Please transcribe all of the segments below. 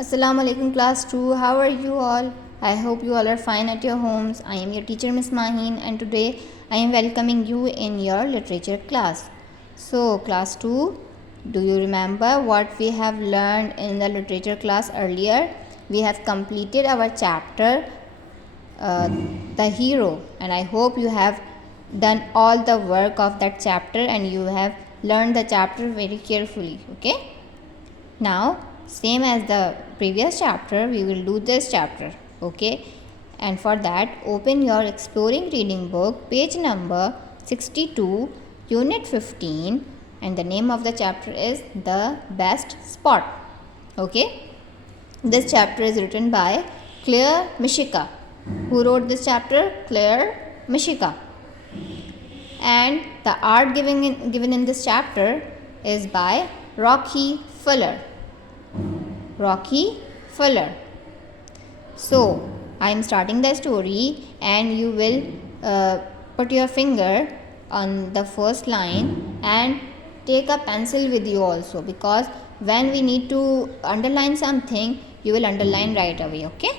Assalamu alaikum class 2. How are you all? I hope you all are fine at your homes. I am your teacher Miss Maheen and today I am welcoming you in your literature class. So class 2, do you remember what we have learned in the literature class earlier? We have completed our chapter The Hero, and I hope you have done all the work of that chapter and you have learned the chapter very carefully. Okay? Now, same as the previous chapter, we will do this chapter. Okay? And for that, open your exploring reading book, page number 62, unit 15, and the name of the chapter is The Best Spot. Okay? This chapter is written by Claire Mishika. Who wrote this chapter? Claire Mishika. And the art given in this chapter is by Rocky Fuller. Rocky Fuller. So, I am starting the story and you will put your finger on the first line and take a pencil with you also, because when we need to underline something, you will underline right away. Okay?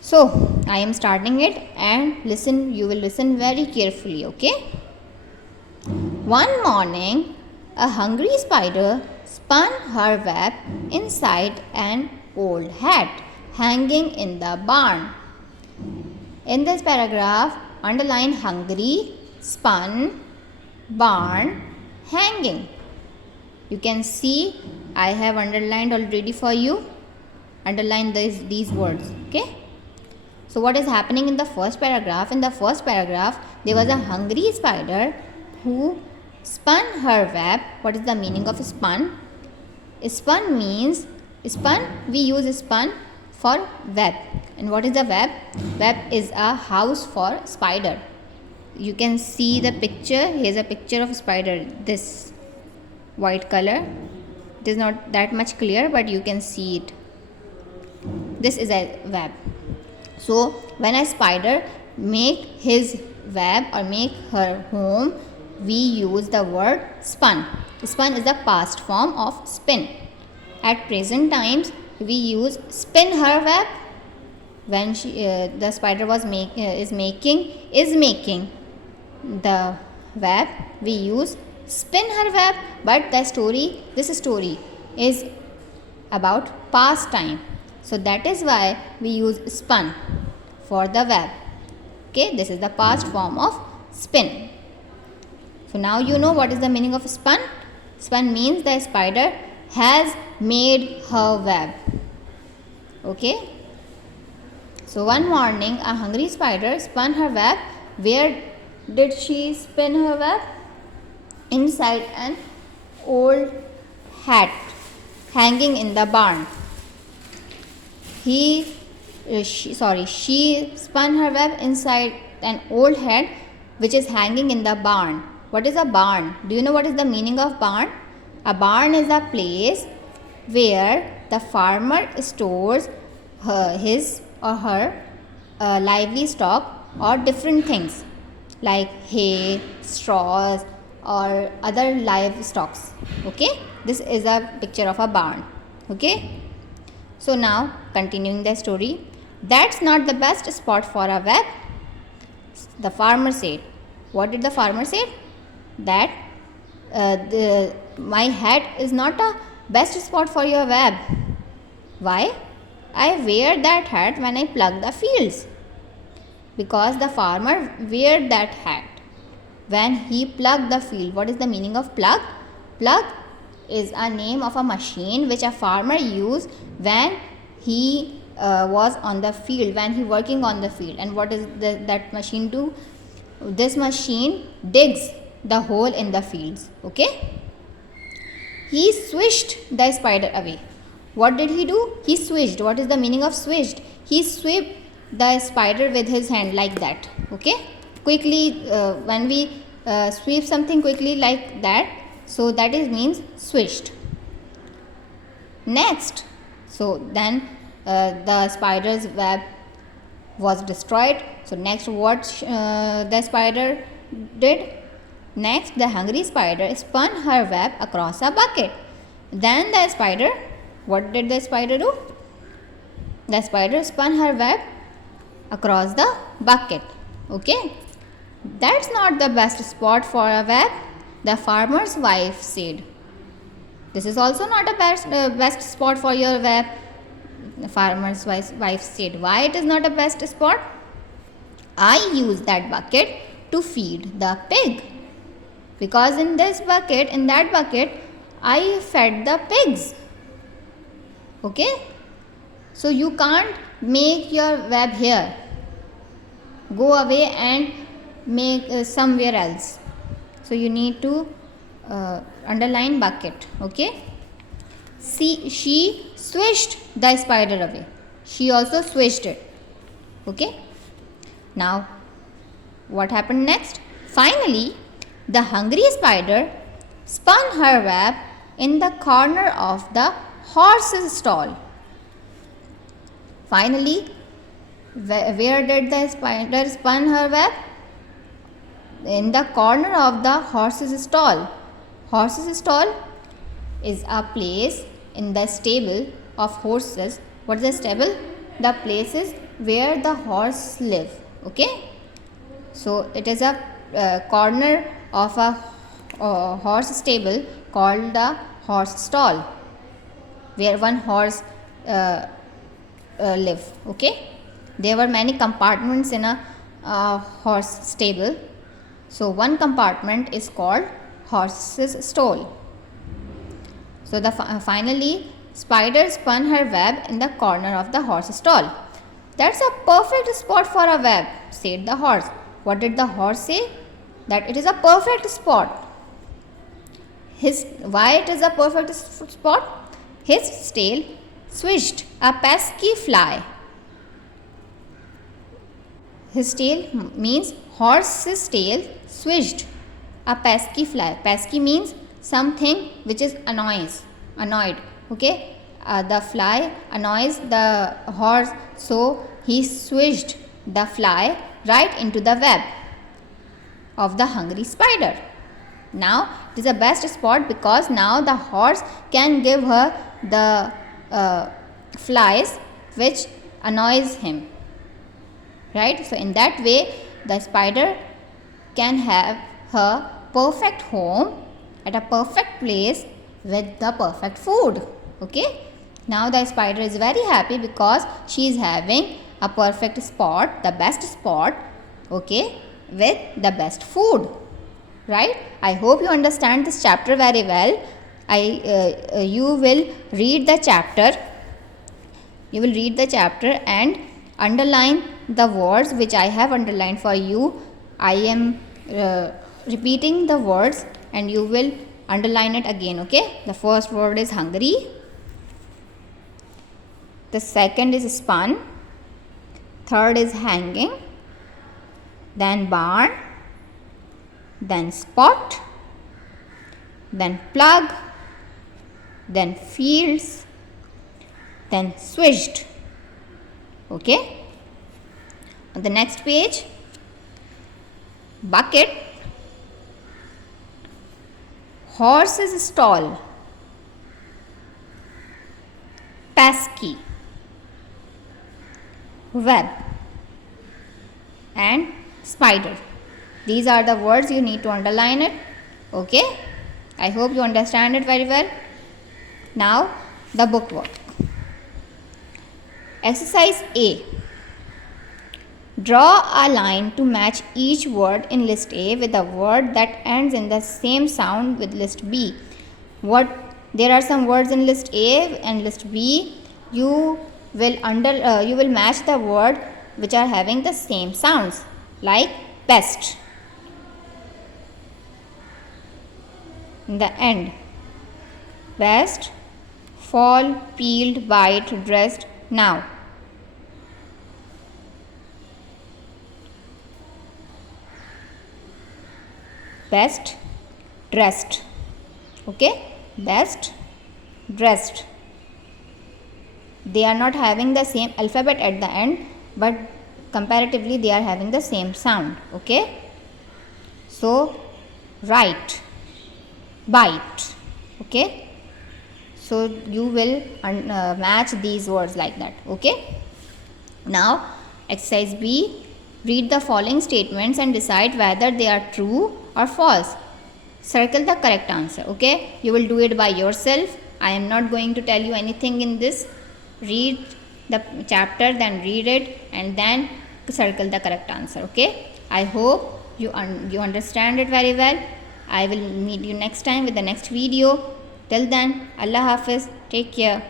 So, I am starting it and listen, you will listen very carefully. Okay? One morning, a hungry spider spun her web inside an old hat hanging in the barn. In this paragraph, underline hungry, spun, barn, hanging. You can see I have underlined already for you. Underline these words. Okay? So what is happening in the first paragraph? In the first paragraph, there was a hungry spider who spun her web. What is the meaning of spun? Spun means, we use spun for web. And what is the web? Web is a house for spider. You can see the picture. Here's a picture of spider. This white color. It is not that much clear, but you can see it. This is a web. So when a spider make his web or make her home, we use the word spun. Spun is the past form of spin. At present times, we use spin her web. When the spider is making the web, we use spin her web. But this story is about past time. So that is why we use spun for the web. Okay, this is the past form of spin. So now you know what is the meaning of spun. Spun means the spider has made her web. Okay. So one morning a hungry spider spun her web. Where did she spin her web? Inside an old hat hanging in the barn. She spun her web inside an old hat which is hanging in the barn. What is a barn? Do you know what is the meaning of barn? A barn is a place where the farmer stores his or her livestock or different things like hay, straws or other livestock. Okay, this is a picture of a barn. Okay. So now, continuing the story. That's not the best spot for a web, the farmer said. What did the farmer say? That my hat is not a best spot for your web. Why? I wear that hat when I plug the fields. Because the farmer wear that hat when he plug the field. What is the meaning of plug? Plug is a name of a machine which a farmer used when he was on the field, when he working on the field. And what is that machine do? This machine digs the hole in the fields. Okay. He swished the spider away. What did he do? He swished. What is the meaning of swished? He swept the spider with his hand like that. Okay. Quickly, when we sweep something quickly like that, so that is means swished. Next, so then the spider's web was destroyed. So next, what the spider did? Next, the hungry spider spun her web across a bucket. Then the spider What did the spider do? The spider spun her web across the bucket. Okay, that's not the best spot for a web, the farmer's wife said. This is also not a best spot for your web, the farmer's wife said. Why it is not a best spot? I use that bucket to feed the pig. Because in that bucket, I fed the pigs. Okay? So you can't make your web here. Go away and make somewhere else. So you need to underline bucket. Okay? See, she swished the spider away. She also swished it. Okay? Now, what happened next? Finally, the hungry spider spun her web in the corner of the horse's stall. Finally, where did the spider spun her web? In the corner of the horse's stall. Horse's stall is a place in the stable of horses. What is the stable? The places where the horse live. Okay. So it is a corner of a horse stable called the horse stall, where one horse live. Okay. There were many compartments in a horse stable. So one compartment is called horse's stall. So finally spider spun her web in the corner of the horse stall. That's a perfect spot for a web, said the horse. What did the horse say? That it is a perfect spot. Why it is a perfect spot? His tail swished a pesky fly. His tail means horse's tail swished a pesky fly. Pesky means something which is annoyed. Okay, the fly annoys the horse, so he swished the fly right into the web of the hungry spider. Now it is the best spot because now the horse can give her the flies which annoys him. Right? So in that way the spider can have her perfect home at a perfect place with the perfect food. Okay? Now the spider is very happy because she is having a perfect spot, the best spot, okay, with the best food. Right? I hope you understand this chapter very well. You will read the chapter. You will read the chapter and underline the words which I have underlined for you. I am repeating the words and you will underline it again. Okay? The first word is hungry. The second is spun. Third is hanging. Then barn. Then spot. Then plug. Then fields. Then swished. Okay? On the next page, bucket, horse's stall, pesky, web, and spider. These are the words you need to underline it. Okay? I hope you understand it very well. Now, the book work. Exercise A. Draw a line to match each word in list A with a word that ends in the same sound with list B. There are some words in list A and list B. You will match the word which are having the same sounds, like best. In the end, best, fall, peeled, bite, dressed, now. Best, dressed. Okay? Best, dressed. They are not having the same alphabet at the end, but comparatively they are having the same sound. Okay? So, right, bite. Okay? So you will match these words like that. Okay. Now exercise B. Read the following statements and decide whether they are true or false. Circle the correct answer. Okay. You will do it by yourself. I am not going to tell you anything in this. Read the chapter, then read it, and then circle the correct answer. Okay. I hope you understand it very well. I will meet you next time with the next video. Till then, Allah Hafiz. Take care.